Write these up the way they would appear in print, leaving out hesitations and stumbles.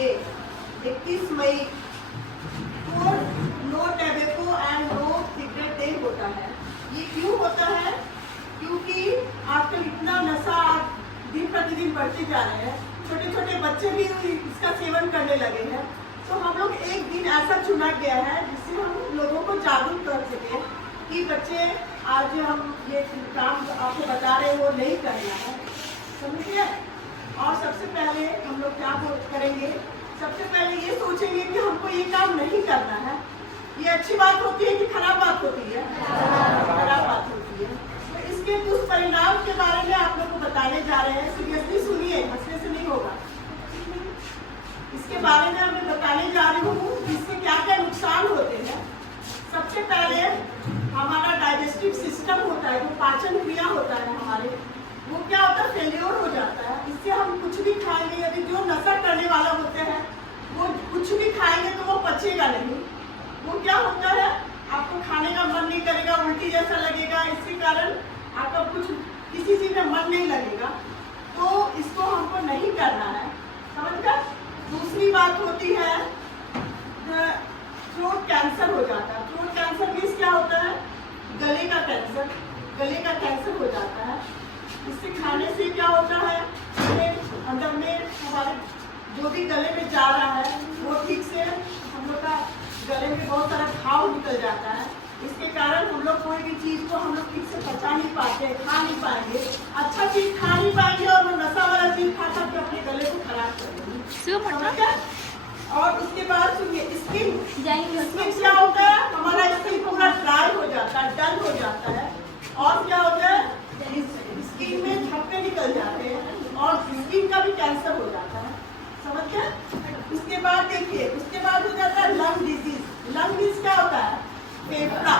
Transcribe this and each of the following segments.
Day 31 मई को no tobacco and no cigarette day होता है। ये क्यों होता है? क्योंकि आजकल इतना नशा दिन प्रतिदिन बढ़ते जा रहे हैं, छोटे छोटे बच्चे भी इसका सेवन करने लगे हैं। तो हम लोग एक दिन ऐसा चुना गया है जिससे हम लोगों को जागरूक कर सके कि बच्चे आज हम ये काम आपको बता रहे हैं वो नहीं करना है, समझिए। और सबसे पहले हम लोग क्या करेंगे, सबसे पहले ये सोचेंगे कि हमको ये काम नहीं करना है। ये अच्छी बात होती है कि खराब बात होती है? खराब बात होती है। तो इसके दुष्परिणाम के बारे में आप लोग को बताने जा रहे हैं। सीरियसली सुनिए, हंसने से नहीं होगा। इसके बारे में मैं बताने जा रही हूँ इससे क्या क्या नुकसान होते हैं। सबसे पहले हमारा डाइजेस्टिव सिस्टम होता है, जो पाचन क्रिया होता है हमारे, वो क्या होता है, फेल्योर हो जाता है। इससे हम कुछ भी खाएंगे, यदि जो नशा करने वाला होते हैं वो कुछ भी खाएंगे तो वो पचेगा नहीं। वो क्या होता है, आपको खाने का मन नहीं करेगा, उल्टी जैसा लगेगा। इसके कारण आपका कुछ किसी चीज में मन नहीं लगेगा। तो इसको हमको नहीं करना है, समझ गए। दूसरी बात होती है थ्रोट कैंसर हो जाता है। थ्रोट कैंसर मीन्स क्या होता है, गले का कैंसर। गले का कैंसर हो जाता है। इससे खाने से क्या होता है, अंदर में हमारे जो भी गले में जा रहा है वो ठीक से हम लोग का गले में बहुत सारा घाव निकल जाता है। इसके कारण हम लोग कोई भी चीज को हम लोग ठीक से पचा नहीं पाते, खा नहीं पाएंगे, अच्छा चीज खा नहीं पाएंगे और वो नशा वाला चीज खा करके अपने गले को खराब कर देंगे। और उसके बाद सुनिए, स्किन क्या होता है, हमारा स्किन पूरा ड्राई हो जाता है, डल हो जाता है। और क्या होता है, स्किन में झप्पे निकल जाते हैं और स्किन का भी कैंसर हो जाता है, समझ गए। उसके बाद देखिए, उसके बाद हो जाता है लंग डिजीज। लंग डिजीज क्या होता है, फेफड़ा।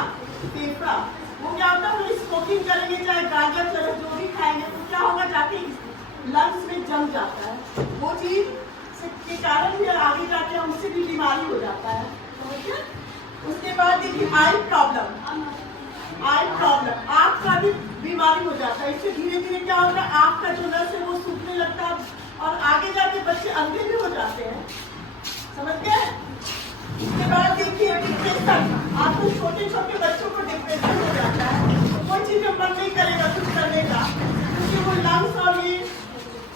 फेफड़ा वो क्या होता है, स्मोकिंग करेंगे, चाहे गांजा चरस जो भी खाएंगे, तो क्या होगा, जाके लंग्स में जम जाता है। वो चीज के कारण भी आगे जाके हमसे भी बीमारी हो जाता है, समझिए। उसके बाद देखिए आई प्रॉब्लम। आई प्रॉब्लम, आँख का भी बीमारी हो जाता है। इससे धीरे धीरे क्या होता है, आँख का जो नस है वो सूखने लगता है और आगे जाके बच्चे अंधे भी हो जाते हैं, समझ गए। उसके बाद देखिए डिप्रेशन। आपको छोटे छोटे बच्चों को डिप्रेशन हो जाता है, कोई चीज में मन नहीं करेगा कुछ करने का, क्योंकि वो लंग्स और ये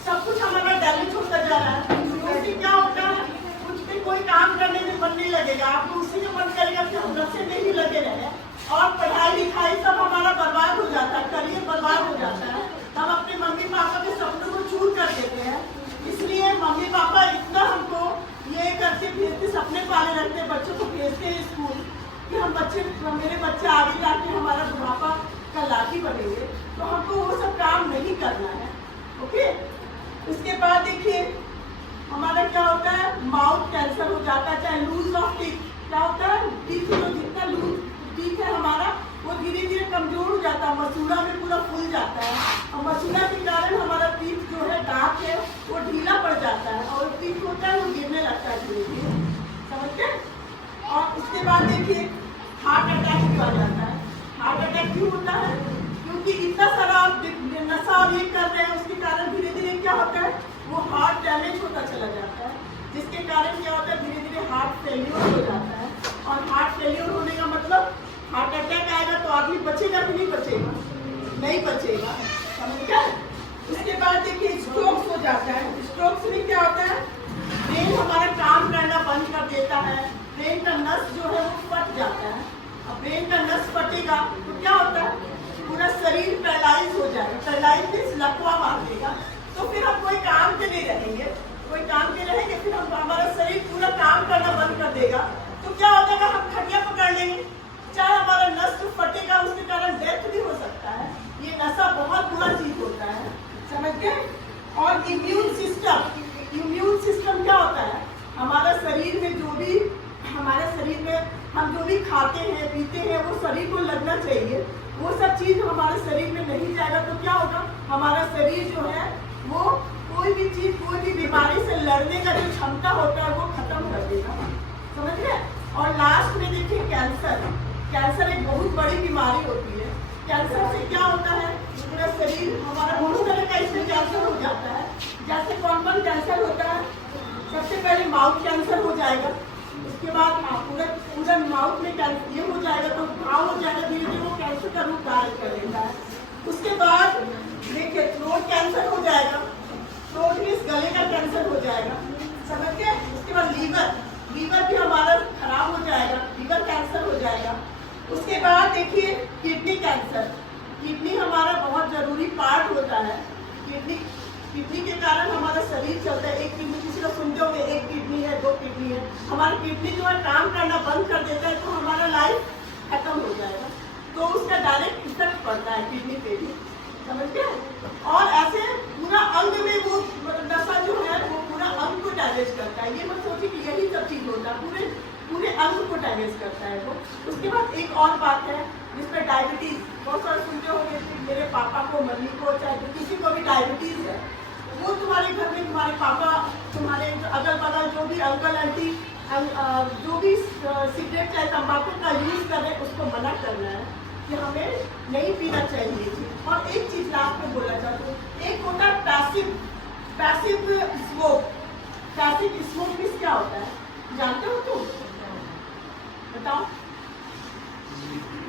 सब कुछ हमारा डैमेज होता जा रहा है। उससे क्या होता है, कुछ भी कोई काम करने में मन नहीं लगेगा, आपको उसी में मन करेगा कि हम नशे में ही लगे रहे। और पढ़ाई लिखाई सब हमारा बर्बाद हो जाता है, करियर बर्बाद हो जाता है। हम अपने मम्मी पापा के सपनों को चूर कर देते हैं। इसलिए मम्मी पापा इतना हमको ये करके भेजते, सपने पाले रखते हैं, बच्चों को भेजते हैं स्कूल कि हम मेरे बच्चे आगे जाके हमारा बुढ़ापा का लाठी बनेंगे। तो हमको वो सब काम नहीं करना है, ओके। उसके बाद देखिए हमारा क्या होता है, माउथ कैंसर हो जाता है, चाहे लूज ऑफ टीथ। क्या होता है, टीथ जो जितना लूज टीथ है हमारा वो धीरे धीरे कमजोर हो जाता है, मसूड़ा में पूरा फूल जाता है। और मसूड़ा के कारण हमारा टीथ जो है, दांत है, वो ढीला पड़ जाता है और टीथ होता है वो गिरने लगता है धीरे धीरे, समझते। और उसके बाद देखिए हार्ट अटैक भी आ जाता है। हार्ट अटैक क्यों होता है, क्योंकि इतना सारा आप नशा और ये कर रहे हैं, उसके कारण धीरे धीरे क्या होता है, वो हार्ट डैमेज होता चला जाता है, जिसके कारण क्या होता है, धीरे धीरे हार्ट फेल्योर हो जाता है। और हार्ट फेल्योर होने का मतलब हार्ट अटैक आएगा तो आदमी बचेगा कि नहीं बचेगा, नहीं बचेगा, समझ गए। उसके बाद देखिए स्ट्रोक्स हो जाता है। स्ट्रोक्स में क्या होता है, ब्रेन हमारा काम करना बंद कर देता है, ब्रेन का नस जो है वो फट जाता है। अब ब्रेन का नस फटेगा तो क्या होता है, पूरा शरीर पैरालाइज हो जाएगा। पैरालाइज मीन्स लकवा मार देगा, तो फिर हम कोई काम के नहीं रहेंगे, कोई काम के रहेंगे फिर हमारा शरीर पूरा काम करना बंद कर देगा। तो क्या हो जाएगा, हम खटिया पकड़ लेंगे, चाहे हमारा नस जो फटेगा उसके कारण डेथ भी हो सकता है। ये नशा बहुत बुरा चीज होता है, समझ गए। और इम्यून सिस्टम क्या होता है, हमारा शरीर में जो भी हमारे शरीर में हम जो भी खाते हैं पीते हैं वो शरीर को लगना चाहिए, वो सब चीज हमारे शरीर में नहीं जाएगा तो क्या होगा, हमारा शरीर जो है वो कोई भी चीज, कोई भी बीमारी से लड़ने का जो क्षमता होता है वो खत्म कर देगा, समझ गए। और लास्ट में देखिए कैंसर। कैंसर एक बहुत बड़ी बीमारी होती है। कैंसर से क्या होता है, पूरा शरीर हमारा बहुत तरह का इसमें कैंसर हो जाता है। जैसे कौन कैंसर होता है, सबसे पहले जाएगा। उसके बाद हाँ पूरा पूरा माउथ में कैंसर ये हो जाएगा तो घाव हो जाएगा, धीरे धीरे वो कैंसर का रूप धारण कर लेता है। उसके बाद देखिए थ्रोट कैंसर हो जाएगा, थ्रोट मीन्स गले का कैंसर हो जाएगा, समझ गए। उसके बाद लीवर भी हमारा खराब हो जाएगा, लीवर कैंसर हो जाएगा। उसके बाद देखिए किडनी कैंसर, किडनी हमारा बहुत जरूरी पार्ट होता है। किडनी के कारण हमारा शरीर चलता है। एक किडनी किसी को सुनते होंगे, एक किडनी है, दो किडनी है, हमारी किडनी जो है काम करना बंद कर देता है तो हमारा लाइफ खत्म हो जाएगा। तो उसका डायरेक्ट इफेक्ट पड़ता है किडनी पे भी, समझ गए। और ऐसे पूरा अंग में वो नशा जो है वो पूरा अंग को डैमेज करता है। ये मत सोचिए कि यही सब चीज होता है, पूरे अंग को डैमेज करता है वो। उसके बाद एक और बात है जिसमें डायबिटीज, बहुत सारे सुनते होंगे कि मेरे पापा को, मम्मी को, चाहे किसी को भी डायबिटीज है, वो तुम्हारे घर में तुम्हारे पापा, तुम्हारे अगल बगल जो भी अंकल आंटी जो भी सिगरेट चाहे तंबाकू का यूज कर रहे हैं उसको मना करना है कि हमें नहीं पीना चाहिए। और एक चीज लास्ट में बोलना चाहती हूँ, एक होता है passive smoke. Passive smoke means क्या होता है जानते हो तुम? बताओ।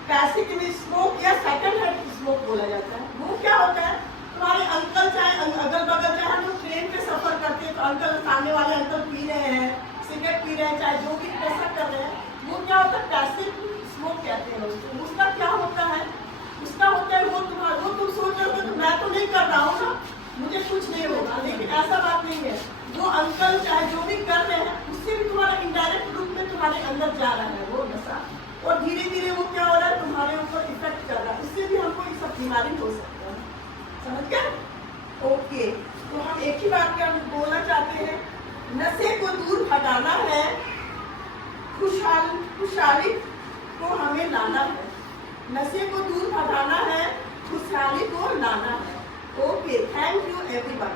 पैसिव स्मोक या सेकंड हैंड स्मोक बोला जाता है। वो क्या होता है, तुम्हारे अंकल चाहे अगल बगल चाहे हम लोग ट्रेन पे सफर करते हैं तो अंकल, सामने वाले अंकल पी रहे हैं, सिगरेट पी रहे हैं, चाहे जो भी ऐसा कर रहे हैं, वो क्या होता है पैसिव स्मोक कहते हैं उसको। उसका क्या होता है, उसका होता है वो तुम सोच रहे हो तो मैं तो नहीं कर रहा हूँ ना, मुझे कुछ नहीं होगा, लेकिन ऐसा बात नहीं है। वो अंकल चाहे जो भी कर रहे हैं उससे भी तुम्हारा इनडायरेक्ट रूप में तुम्हारे अंदर जा रहा है वो नशा, और धीरे धीरे वो क्या हो रहा है तुम्हारे ऊपर इफेक्ट कर रहा है। उससे भी हमको ये सब बीमारी हो सकता है, समझ गए। ओके, तो हम एक ही बात का बोलना चाहते हैं, नशे को दूर भगाना है, खुशहाली को हमें लाना है। नशे को दूर भगाना है, खुशहाली को लाना है। Okay, thank you everyone.